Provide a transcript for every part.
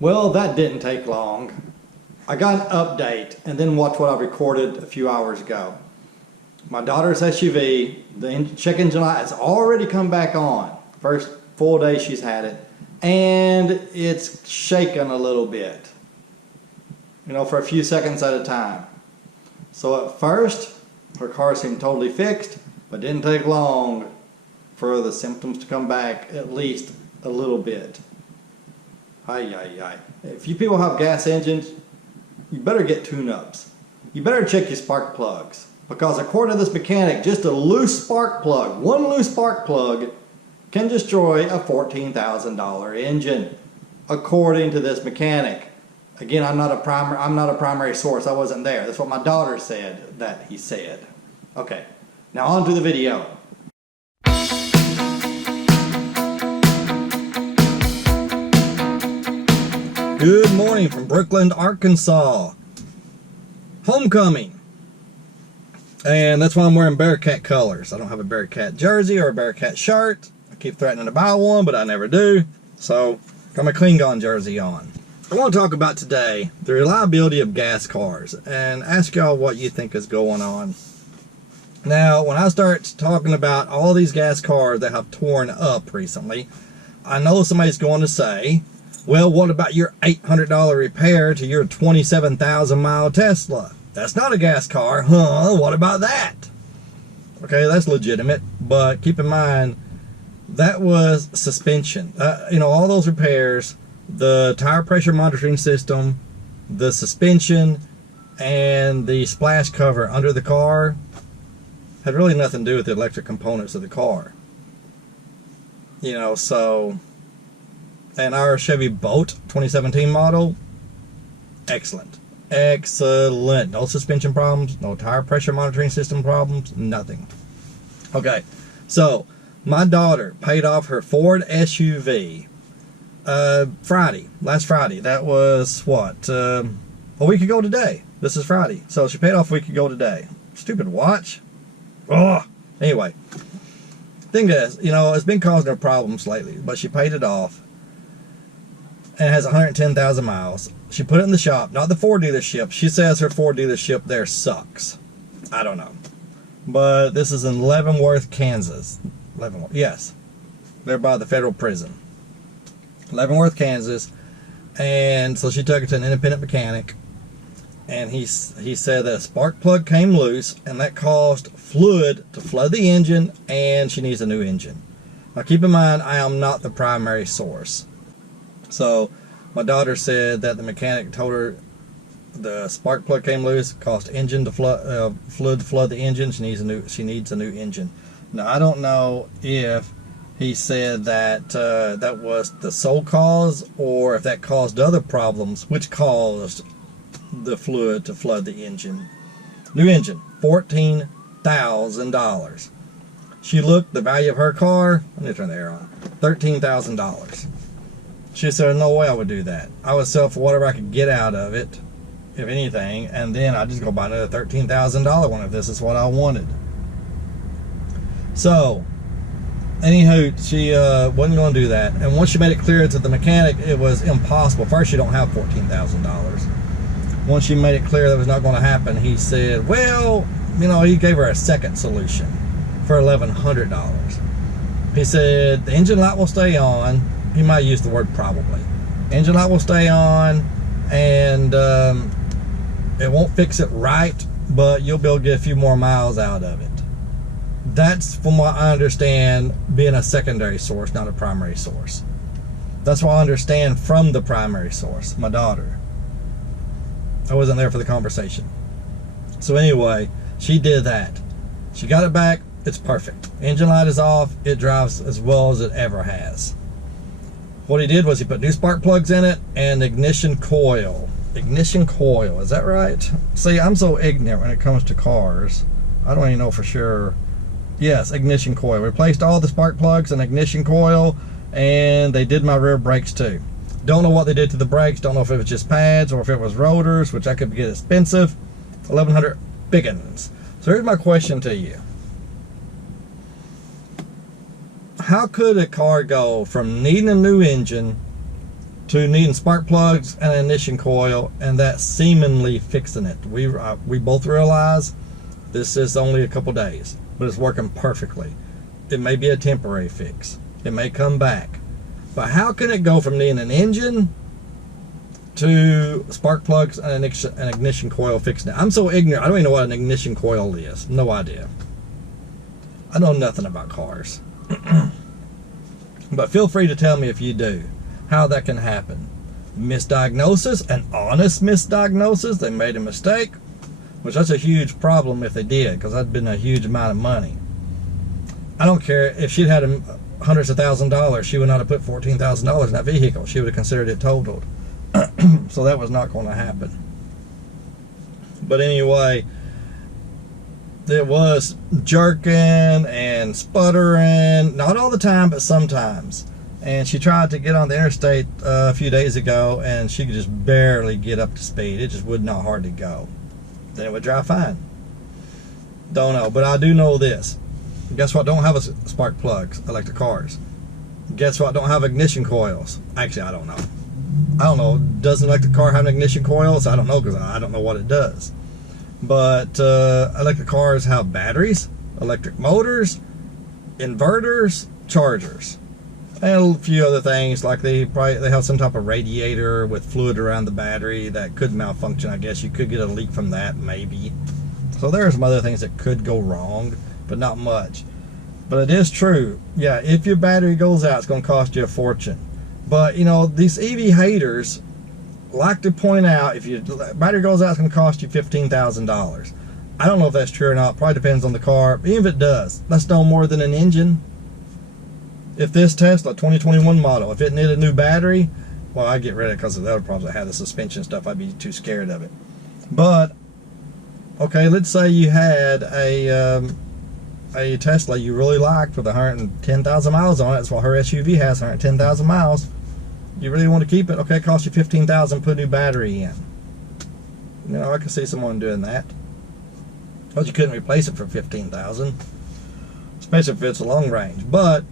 Well, that didn't take long. I got an update and then watch what I recorded a few hours ago. My daughter's SUV, the check engine light has already come back on. First full day she's had it. And it's shaking a little bit. You know, for a few seconds at a time. So at first, her car seemed totally fixed, but didn't take long for the symptoms to come back at least a little bit. If you people have gas engines, you better get tune-ups. You better check your spark plugs. Because according to this mechanic, just a loose spark plug, one loose spark plug, can destroy a $14,000 engine. According to this mechanic. Again, I'm not a primary source. I wasn't there. That's what my daughter said that he said. Okay, now on to the video. Good morning from Brookland, Arkansas. Homecoming. And that's why I'm wearing Bearcat colors. I don't have a Bearcat jersey or a Bearcat shirt. I keep threatening to buy one, but I never do. So, got my Klingon jersey on. I want to talk about today the reliability of gas cars and ask y'all what you think is going on. Now, when I start talking about all these gas cars that have torn up recently, I know somebody's going to say, well, what about your $800 repair to your 27,000 mile Tesla? That's not a gas car, huh? What about that? Okay, that's legitimate, but keep in mind, that was suspension. All those repairs, the tire pressure monitoring system, the suspension, and the splash cover under the car had really nothing to do with the electric components of the car. And our Chevy Bolt 2017 model, excellent. Excellent. No suspension problems, no tire pressure monitoring system problems, nothing. Okay, so my daughter paid off her Ford SUV last Friday. That was what, a week ago today. This is Friday. So she paid off a week ago today. Stupid watch. Oh, anyway. Thing is, it's been causing her problems lately, but she paid it off. And it has 110,000 miles. She put it in the shop, not the Ford dealership. She says her Ford dealership there sucks. I don't know. But this is in Leavenworth, Kansas. Leavenworth, yes. They're by the federal prison. Leavenworth, Kansas. And so she took it to an independent mechanic. And he said that a spark plug came loose, and that caused fluid to flood the engine, and she needs a new engine. Now keep in mind, I am not the primary source. So my daughter said that the mechanic told her the spark plug came loose, caused engine to fluid to flood the engine. She needs a new engine. Now I don't know if he said that that was the sole cause, or if that caused other problems, which caused the fluid to flood the engine. New engine, $14,000. She looked the value of her car. Let me turn the air on. $13,000. She said, no way I would do that. I would sell for whatever I could get out of it, if anything, and then I'd just go buy another $13,000 one if this is what I wanted. So, anywho, she wasn't going to do that. And once she made it clear to the mechanic, it was impossible. First, you don't have $14,000. Once she made it clear that was not going to happen, he said, well, he gave her a second solution for $1,100. He said, the engine light will stay on. He might use the word probably. Engine light will stay on, and it won't fix it right, but you'll be able to get a few more miles out of it. That's, from what I understand, being a secondary source, not a primary source. That's what I understand from the primary source, my daughter. I wasn't there for the conversation. So anyway, she did that. She got it back. It's perfect. Engine light is off. It drives as well as it ever has. What he did was he put new spark plugs in it and ignition coil. Ignition coil, is that right? See, I'm so ignorant when it comes to cars. I don't even know for sure. Yes, ignition coil. Replaced all the spark plugs and ignition coil, and they did my rear brakes too. Don't know what they did to the brakes. Don't know if it was just pads or if it was rotors, which I could get expensive. 1,100 biggins. So here's my question to you. How could a car go from needing a new engine to needing spark plugs and an ignition coil, and that seemingly fixing it. We both realize this is only a couple days, but it's working perfectly. It may be a temporary fix. It may come back. But how can it go from needing an engine to spark plugs and an ignition coil fixing it? I'm so ignorant. I don't even know what an ignition coil is. No idea. I know nothing about cars. But feel free to tell me if you do, how that can happen. Misdiagnosis, an honest misdiagnosis. They made a mistake, which that's a huge problem if they did, because that'd been a huge amount of money. I don't care if she'd had hundreds of $1,000s, she would not have put $14,000 in that vehicle. She would have considered it totaled. So that was not going to happen. But anyway, it was jerking and sputtering, not all the time, but sometimes. And she tried to get on the interstate a few days ago, and she could just barely get up to speed. It just would not hardly go. Then it would drive fine. Don't know, but I do know this. Guess what? Don't have a spark plugs, electric cars. Guess what? Don't have ignition coils. Actually, I don't know. I don't know. Does an electric car have an ignition coils? I don't know, because I don't know what it does. But electric cars have batteries, electric motors, inverters, chargers, and a few other things. Like they have some type of radiator with fluid around the battery that could malfunction. I guess you could get a leak from that, maybe. So there are some other things that could go wrong, but not much. But it is true. Yeah, if your battery goes out, it's going to cost you a fortune. But you know, these EV haters like to point out, if your battery goes out, it's going to cost you $15,000. I don't know if that's true or not. Probably depends on the car. But even if it does, that's no more than an engine. If this Tesla 2021 model, if it needed a new battery, well, I'd get rid of it, because of the other problems that had the suspension stuff. I'd be too scared of it. But okay, let's say you had a Tesla you really liked with 110,000 miles on it. That's what her SUV has, 110,000 miles. You really want to keep it? Okay, it costs you $15,000, put a new battery in. You know, I could see someone doing that. But you couldn't replace it for $15,000, especially if it's a long range. But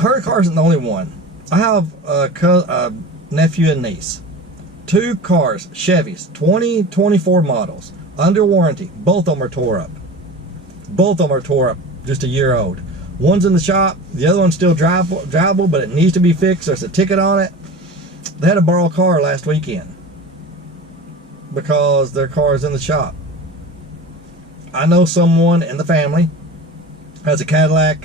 her car isn't the only one. I have a nephew and niece. 2 cars, Chevys, 2024 models, under warranty. Both of them are tore up. Both of them are tore up, just a year old. One's in the shop, the other one's still drivable, but it needs to be fixed. There's a ticket on it. They had to borrow a car last weekend because their car is in the shop. I know someone in the family has a Cadillac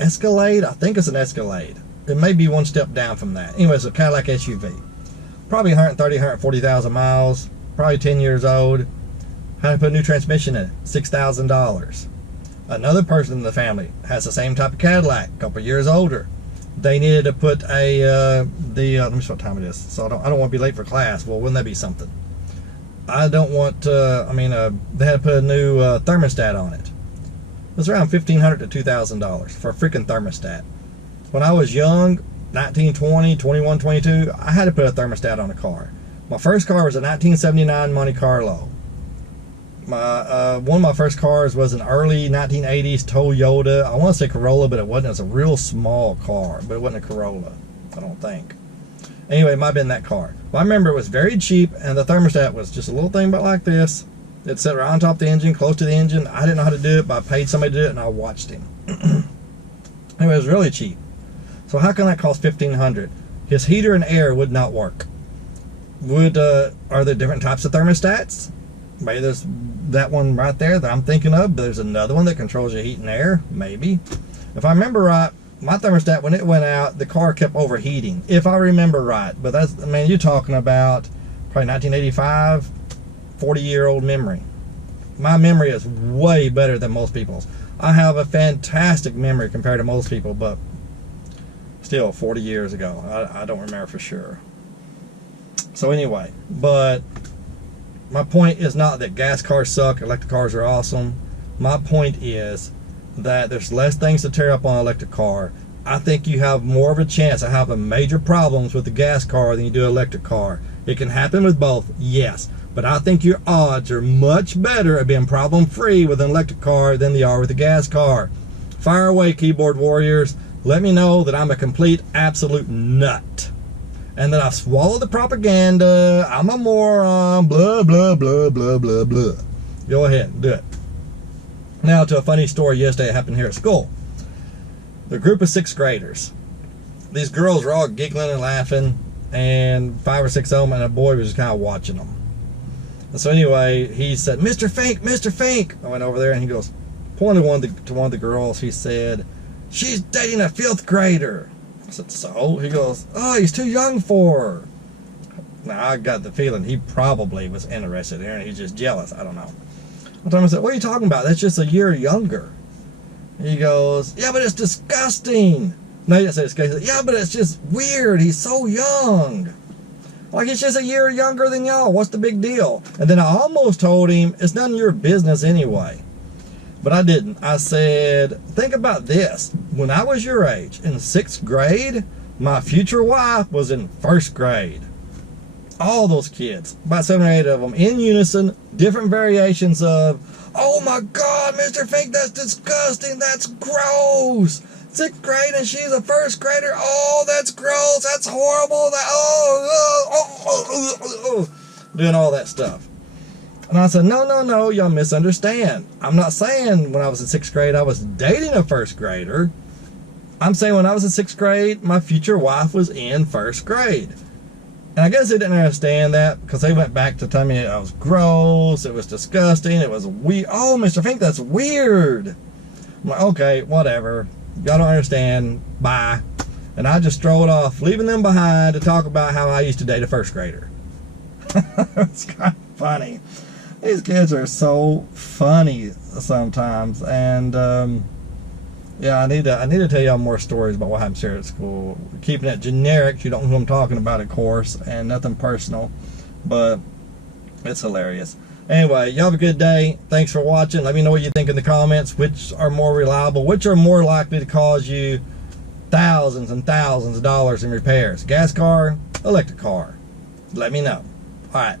Escalade. I think it's an Escalade. It may be one step down from that. Anyway, it's a Cadillac SUV. Probably 130,000, 140,000 miles. Probably 10 years old. Had to put a new transmission in it. $6,000. Another person in the family has the same type of Cadillac, a couple years older. They needed to put let me see what time it is, so I don't want to be late for class. Well, wouldn't that be something? I don't want they had to put a new thermostat on it. It was around $1,500 to $2,000 for a freaking thermostat. When I was young, 19, 20, 21, 22, I had to put a thermostat on a car. My first car was a 1979 Monte Carlo. One of my first cars was an early 1980s Toyota. I want to say Corolla, but it wasn't. It was a real small car, but it wasn't a Corolla, I don't think. Anyway, it might have been that car. Well, I remember it was very cheap, and the thermostat was just a little thing about like this. It sat right on top of the engine, close to the engine. I didn't know how to do it, but I paid somebody to do it, and I watched him. Anyway, it was really cheap. So how can that cost $1,500? His heater and air would not work. Are there different types of thermostats? Maybe there's that one right there that I'm thinking of, but there's another one that controls your heat and air, maybe. If I remember right, my thermostat, when it went out, the car kept overheating, if I remember right. But that's, I mean, you're talking about probably 1985, 40-year-old memory. My memory is way better than most people's. I have a fantastic memory compared to most people, but still 40 years ago. I don't remember for sure. So anyway, but my point is not that gas cars suck, electric cars are awesome. My point is that there's less things to tear up on an electric car. I think you have more of a chance of having major problems with the gas car than you do an electric car. It can happen with both, yes, but I think your odds are much better of being problem-free with an electric car than they are with a gas car. Fire away, keyboard warriors. Let me know that I'm a complete, absolute nut. And then I swallowed the propaganda. I'm a moron. Blah, blah, blah, blah, blah, blah. Go ahead, do it. Now to a funny story yesterday happened here at school. The group of 6th graders. These girls were all giggling and laughing, and 5 or 6 of them, and a boy was just kind of watching them. And so anyway, he said, Mr. Fink, Mr. Fink. I went over there and he goes, pointed to one of the girls. He said, she's dating a 5th grader. I said, so? He goes, oh, he's too young for her. Now, I got the feeling he probably was interested in her and he's just jealous. I don't know. One time I said, what are you talking about? That's just a year younger. He goes, yeah, but it's disgusting. No, he didn't say disgusting. Yeah, but it's just weird. He's so young. Like, it's just a year younger than y'all. What's the big deal? And then I almost told him, it's none of your business anyway. But I didn't. I said, think about this. When I was your age, in 6th grade, my future wife was in 1st grade. All those kids, about 7 or 8 of them, in unison, different variations of, oh my God, Mr. Fink, that's disgusting. That's gross. 6th grade and she's a 1st grader. Oh, that's gross. That's horrible. Doing all that stuff. And I said, no, y'all misunderstand. I'm not saying when I was in 6th grade I was dating a 1st grader. I'm saying when I was in 6th grade, my future wife was in 1st grade. And I guess they didn't understand that because they went back to telling me I was gross, it was disgusting, it was weird. Oh, Mr. Fink, that's weird. I'm like, okay, whatever. Y'all don't understand. Bye. And I just strolled off, leaving them behind to talk about how I used to date a 1st grader. It's kind of funny. These kids are so funny sometimes. And yeah, I need to tell y'all more stories about what happens here at school. Keeping it generic. You don't know who I'm talking about, of course, and nothing personal. But it's hilarious. Anyway, y'all have a good day. Thanks for watching. Let me know what you think in the comments. Which are more reliable? Which are more likely to cause you thousands and thousands of dollars in repairs? Gas car, electric car? Let me know. All right.